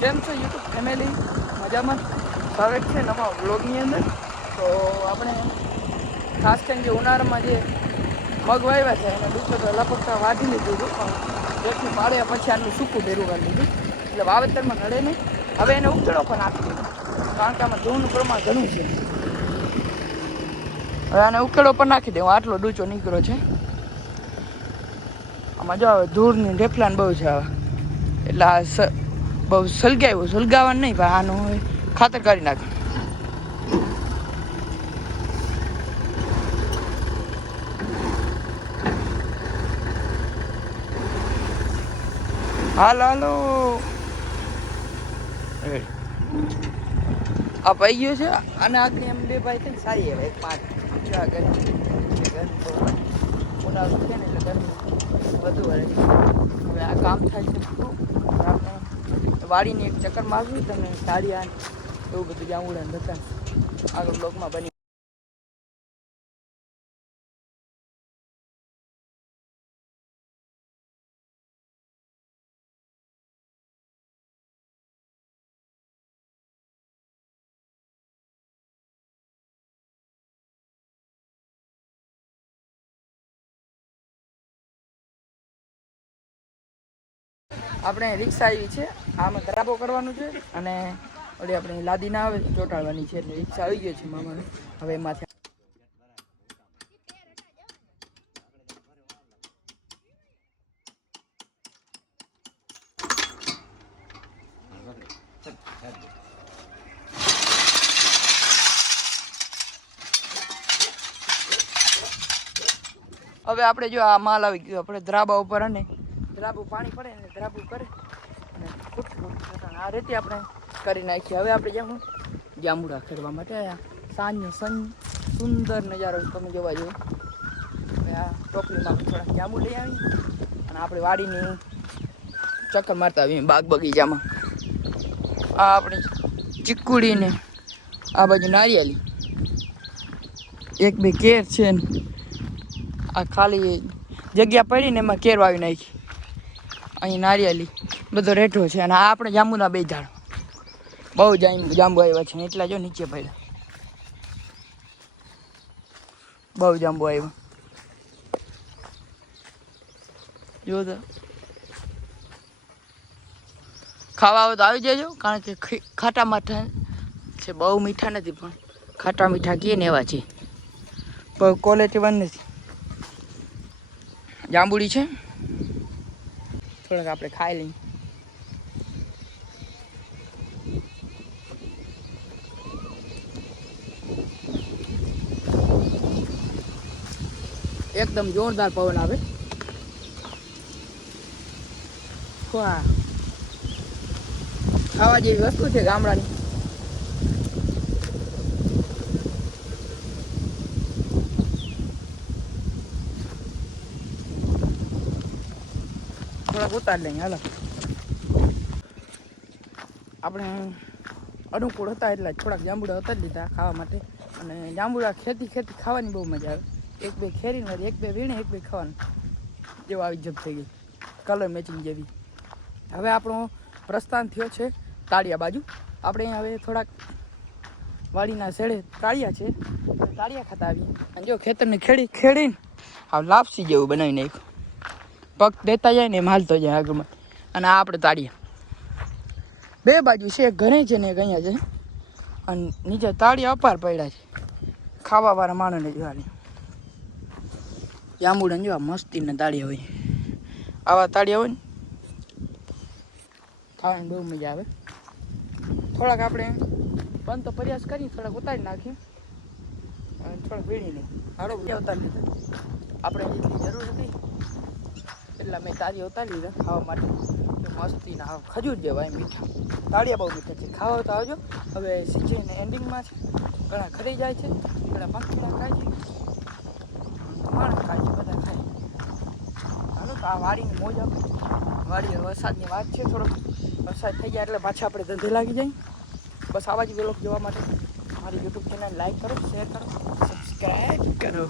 કેમ છો YouTube family મજામાં? સ્વાગત છે નવા વ્લોગની અંદર. તો આપણે ખાસ કરીને જે ઉનાળામાં જે મગ વાવ્યા છે, એને બીજું તો લપકતા વાઢી લીધું હતું, પણ જેથી પાડ્યા પછી આનું સૂકું ભેરું કરી લીધું. એટલે વાવેતરમાં નડે નહીં. હવે એને ઉકેળો પણ આપી દીધો. કારણ કે આમાં ધૂળનું પ્રમાણ ઘણું છે. હવે આને ઉકેળો પણ નાખી દેવો. આટલો ડૂચો નીકળ્યો છે. આમાં જો ધૂળની ઢેફલાન બહુ છે હવે એટલે આ બહુ સલગાવ્યું સલગાવવાનું નહીં પણ આનું ખાતર કરી નાખ. હાલો હાલો. આ પાઈ ગયો છે? અને આગળ એમ બે ભાઈ છે ને સારી હવે એક પાંચ. છ ગરમી ઉનાળો છે ને એટલે ગરમી વધુ વરે હવે આ કામ થાય છે. વાડીની એક ચક્કર મારવી તમે સાડી આ એવું બધું જાંબુડા હતા આગળ બ્લોકમાં બની આપણે રિક્ષા આવી છે. આમાં ધરાબો કરવાનું છે અને ઓલી આપણે લાદી ના આવે, ચોંટાડવાની છે એટલે રિક્ષા આવી ગયો છે મામાને. હવે એમાંથી હવે આપણે જો આ માલ આવી ગયો, આપણે દ્રાબા ઉપર અને ધરાબુ પાણી પડે ને ધરાબુ કરે. અને ખોટું ખોટું આ રીતે આપણે કરી નાખીએ. હવે આપણે જાઉં જાંબુડા ખેડવા માટે. આવ્યા સાંજનો સન, સુંદર નજારો તમે જોવા હવે આ ટોપલીમાં થોડાક જાંબુ લઈ આવી અને આપણે વાડીની ચક્કર મારતા આવીએ બાગ બગીચામાં. આ આપણી ચીકુડી આ બાજુ નારિયેલી. એક બે કેર છે આ ખાલી જગ્યા પડી ને એમાં કેર વાવી નાખી. અહીં નારિયેલી, બધો રેઠો છે અને આ આપણે જાંબુના બે ઝાડ. બહુ જાંબુ જાંબુ આવ્યા છે, એટલા જો નીચે પડ્યા. બહુ જાંબુ આવ્યા. જો તો. ખાવા આવે તો આવી જજો, કારણ કે ખાટા માઠા છે, બહુ મીઠા નથી, પણ ખાટા મીઠા કીએ ને એવા છે. પણ ક્વોલિટી વન નથી. જાંબુડી છે? થોડાક આપણે ખાઈ લઈએ. એકદમ જોરદાર પવન આવે. ખાવા જેવી વસ્તુ છે ગામડાની. થોડાક ઉતાર લઈએ, હાલો. આપણે અનુકૂળ હતા એટલે થોડાક જાંબુડા ઉતારી લીધા ખાવા માટે. અને જાંબુડા ખેતી ખેતી ખાવાની બહુ મજા આવે. એક બે ખેરીને વાળી એક બે વીણે, એક બે ખાવાનું. જેવું આવી જપ થઈ ગઈ. કલર મેચિંગ જેવી. હવે આપણો પ્રસ્થાન થયો છે તાળિયા બાજુ. આપણે હવે થોડાક વાડીના શેડે તાળિયા છે. તાળિયા ખાતા આવીએ. અને જો ખેતરને ખેડી, ખેડીને, હા, લાપસી જેવું બનાવી નાખ્યું. પગ દેતા જાય ને એમ હાલતો જાય આગળમાં અને આ આપણે તાળીએ. બે બાજુ છે, ઘરે છે ને એક અહીંયા છે. અને નીચે તાળીયા અપાર પડ્યા છે. ખાવાવાળા માણસને જોવાની જાંબુડા જો મસ્તીને તાળીયા હોય. આવા તાળિયા હોય ને, ખાવાની બહુ મજા આવે. થોડાક આપણે બંધ તો પ્રયાસ કરી થોડાક ઉતારી નાખીએ. અને થોડાક વીણીને હારો. ઉતારી આપણે જેટલી જરૂર હતી એટલા મેં તાળી ઉતારી લીધા ખાવા માટે. મસ્તી ના ખજૂર જેવા મીઠા. તાળિયા બહુ મીઠા છે. ખાવા તો આવજો. હવે સિઝન એન્ડિંગમાં છે. ઘણા ખરી જાય છે, ઘણા પંખીડા ખાય છે. માણસ ખાય છે, બધા ખાય. હાલો, તો આ વાડીની મોજ આપણે વાડી વરસાદની વાત છે થોડોક. વરસાદ થઈ જાય એટલે પાછા આપણે ધંધે લાગી જાય બસ આવા જ વ્લોગ જોવા માટે. મારી યુટ્યુબ ચેનલ લાઈક કરો શેર કરો સબસ્ક્રાઈબ કરો.